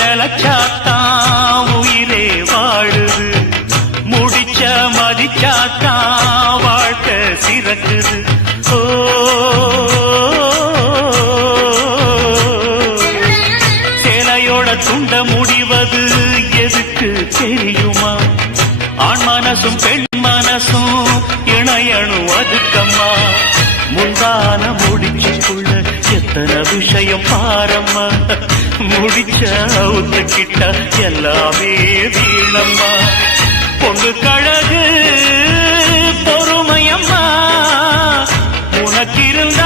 நிலச்சாத்தான் உயிரே வாழுது, முடிச்ச மதிச்சாத்தான் வாழ்க்கை சிறக்குது. ஓ சேலையோட துண்ட முடிவது எதுக்கு தெரியுமா? ஆண் மனசும் பெண் மனசும் இணையணும் அதுக்கம்மா. முந்தான முடிச்சுக்குள்ள எத்தனை விஷயம் பாரம்மா, முடிச்ச அவுத்துக்கிட்ட எல்லாமே வீணம்மா. பொண்ணு கழகு பொறுமையம்மா, உனக்கு இருந்த